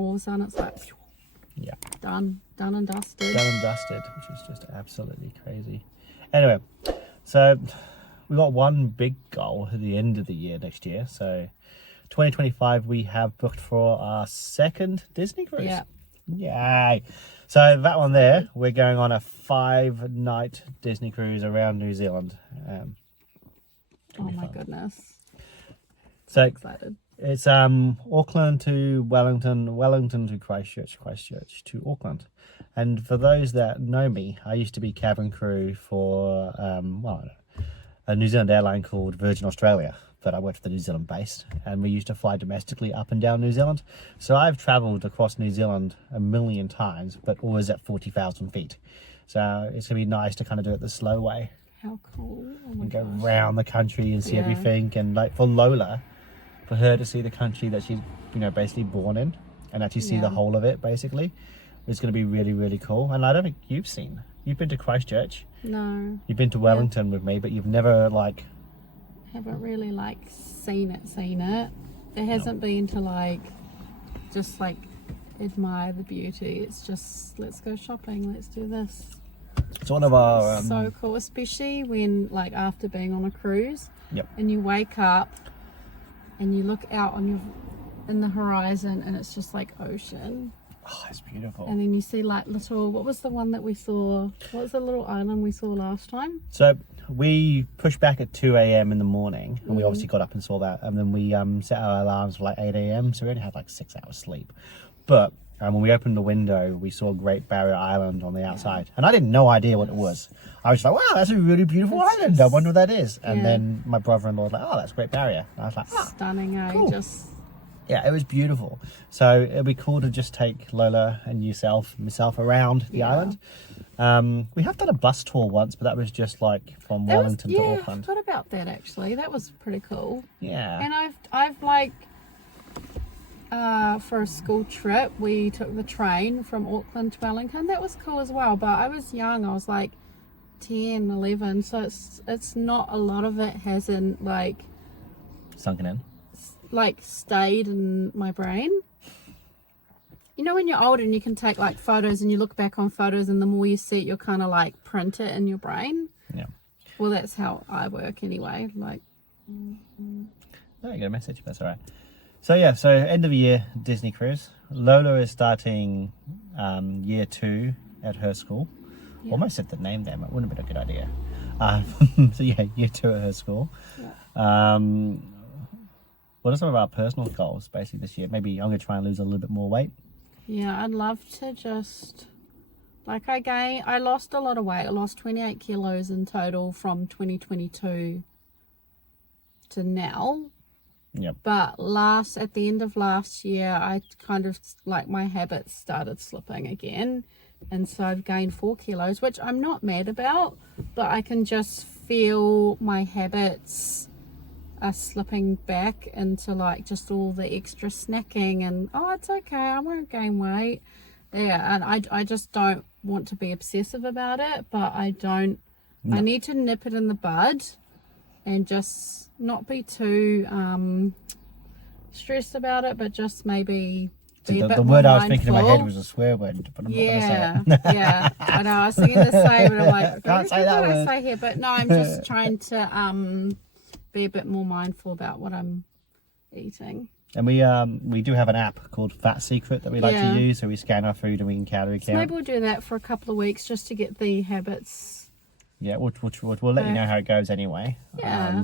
all of a sudden it's like, Yeah. done and dusted. Done and dusted, which is just absolutely crazy. Anyway, so we got one big goal at the end of the year next year. So 2025, we have booked for our second Disney cruise. Yeah. Yay. So that one there, we're going on a 5-night Disney cruise around New Zealand. Oh my goodness. So Excited. it's Auckland to Wellington, Wellington to Christchurch, Christchurch to Auckland. And for those that know me, I used to be cabin crew for a New Zealand airline called Virgin Australia, but I worked for the New Zealand base, and we used to fly domestically up and down New Zealand. So I've travelled across New Zealand a million times, but always at 40,000 feet. So it's going to be nice to kind of do it the slow way. How cool. Oh my And go gosh. around the country and see Yeah. everything. And like for Lola, for her to see the country that she's, basically born in and actually see the Yeah. whole of it, basically, it's going to be really, really cool. And I don't think you've been to Christchurch, No, you've been to Wellington with me, but you've never haven't really seen it. It hasn't been to just admire the beauty. It's just, let's go shopping, let's do this. it's one of our, So cool, especially when after being on a cruise. Yep. And you wake up and you look out in the horizon and it's just like ocean. oh, it's beautiful. And then you see little, what was the one that we saw? What was the little island we saw last time? So we pushed back at 2 a.m. in the morning, and we obviously got up and saw that, and then we set our alarms for 8 a.m. so we only had 6 hours sleep. But when we opened the window, we saw Great Barrier Island on the outside, and I didn't no idea what it was. I was like, wow, that's a really beautiful island. I wonder what that is. And then my brother-in-law was like, oh, that's Great Barrier. And I was like, oh, Stunning, eh? cool. Just yeah, it was beautiful. So it'd be cool to just take Lola and myself around the island. We have done a bus tour once, but that was just from Wellington to I Auckland. forgot about that actually. That was pretty cool. Yeah. And I've for a school trip, we took the train from Auckland to Wellington. That was cool as well, but I was young. I was 10, 11, so it's not, a lot of it hasn't Sunken in. stayed in my brain. You know when you're older and you can take photos and you look back on photos, and the more you see it, you're kind of print it in your brain. Yeah. Well, that's how I work anyway. Oh, you got a message. That's all right. So yeah, so end of the year Disney cruise. Lola is starting year 2 at her school. Yeah. Almost said the name there, but it wouldn't have been a good idea. So yeah, year 2 at her school. Yeah. What are some of our personal goals basically this year? Maybe I'm going to try and lose a little bit more weight. Yeah, I'd love to just I lost a lot of weight. I lost 28 kilos in total from 2022 to now. Yep. But at the end of last year, I kind of my habits started slipping again, and so I've gained 4 kilos, which I'm not mad about, but I can just feel my habits are slipping back into just all the extra snacking, and it's okay, I won't gain weight. Yeah, and I just don't want to be obsessive about it, but I need to nip it in the bud and just not be too stressed about it, but just maybe be a bit the more word I was mindful. thinking in my head was a swear word, but I'm not going to say it. Yeah, I know, I was thinking the same, but I'm like, Can't say that what I word. say here, but no, I'm just trying to be a bit more mindful about what I'm eating. And we do have an app called Fat Secret that we like to use, so we scan our food and we can calorie So count. maybe we'll do that for a couple of weeks just to get the habits. Yeah, we'll let you know how it goes anyway. Yeah.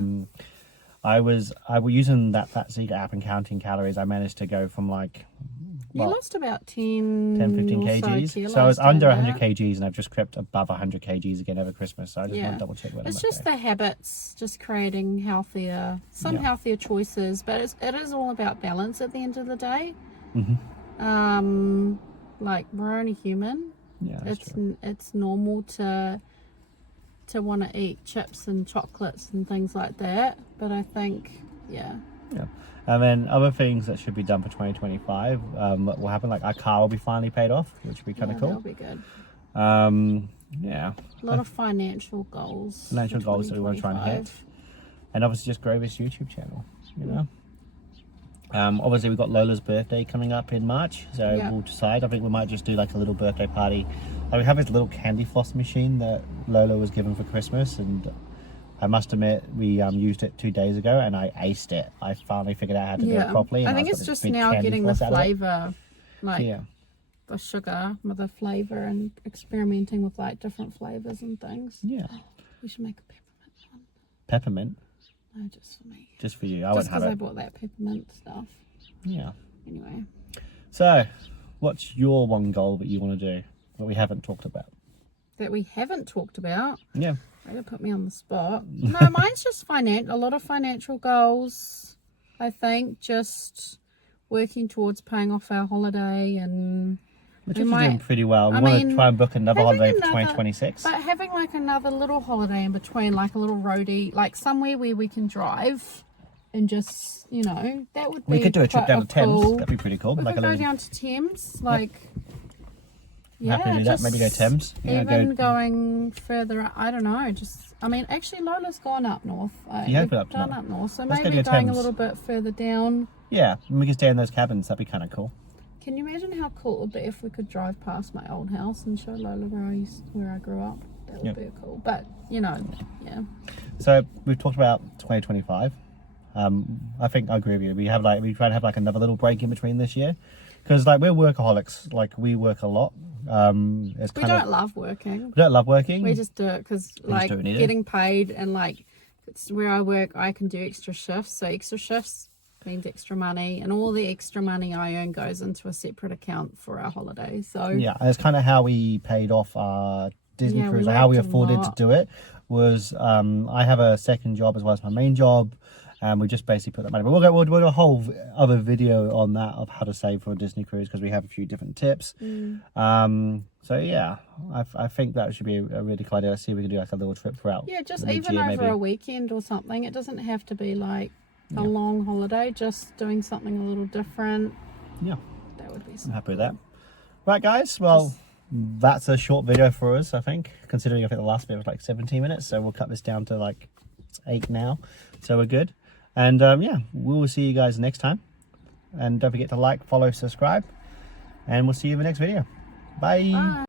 I was using that Fat Secret app and counting calories. I managed to go from You lost about 10, 15 or kgs. kilos So I was doing under that. 100 kgs and I've just crept above 100 kgs again over Christmas. So I just want to double check what It's I'm just the habits, just creating healthier choices, but it is all about balance at the end of the day. Mm-hmm. We're only human. Yeah, that's true. It's normal to want to eat chips and chocolates and things like that, but I think yeah. And then other things that should be done for 2025 will happen, our car will be finally paid off, which will be kind of cool. That'll be good. Yeah, A lot of financial goals. financial for goals that we want to try and hit, 2025. and obviously just grow this YouTube channel, Obviously we've got Lola's birthday coming up in March, so Yeah. we'll decide. I think we might just do like a little birthday party. Like, we have this little candy floss machine that Lola was given for Christmas, and I must admit we used it 2 days ago and I aced it. I finally figured out how to do it properly. And I think I've got it's this just big now candy getting the floss out of it. flavour, like Yeah. the sugar with the flavour, and experimenting with like different flavours and things. Yeah. We should make a peppermint one. Peppermint, No, just for me. just for you. I Just won't have because I it. bought that peppermint stuff. Yeah. Anyway. So, what's your one goal that you want to do that we haven't talked about? That we haven't talked about. Yeah. Way to put me on the spot. No, mine's just a lot of financial goals. I think just working towards paying off our holiday, and Which we is might- doing pretty well. We I want to mean, try and book another having holiday for another- 2026. but having like another little holiday in between, like a little roadie, like somewhere where we can drive and just, you know, that would be We could do a trip quite down to Thames. cool. That'd be pretty cool. We Like could a go little. down to Thames, like yeah, Happy to do that. just Maybe go Thames. Yeah, even go. going further, I don't know. Just, I mean, actually, Lola's gone up north. Yeah, We've been up done north. up north, so Let's go maybe to going a Thames. little bit further down. Yeah, and we can stay in those cabins. That'd be kind of cool. Can you imagine how cool it would be if we could drive past my old house and show Lola where I grew up? That would be cool. But you know, yeah. So we've talked about 2025. I think I agree with you. We try to have like another little break in between this year, because like we're workaholics. Like we work a lot. It's We kind don't of love working. we don't love working. We just do it because like do it, need it. getting paid, and like it's where I work, I can do extra shifts. So extra shifts means extra money, and all the extra money I earn goes into a separate account for our holiday. So Yeah, and it's kind of how we paid off our Disney Yeah, we cruise, or how we worked a afforded to lot. do it. Was I have a second job as well as my main job, and we just basically put that money. But we'll do a whole other video on that of how to save for a Disney cruise, because we have a few different tips. So yeah, I think that should be a really cool idea. Let's see if we can do like a little trip throughout. yeah, just the even mid-year, over maybe. a weekend or something. It doesn't have to be like a long holiday. Just doing something a little different. Yeah, That would be. I'm happy with that. Right, guys. Well, that's a short video for us, I think. Considering I think the last bit was like 17 minutes, so we'll cut this down to like 8 now. So we're good. And yeah, we will see you guys next time. And don't forget to like, follow, subscribe, and we'll see you in the next video. Bye. Bye.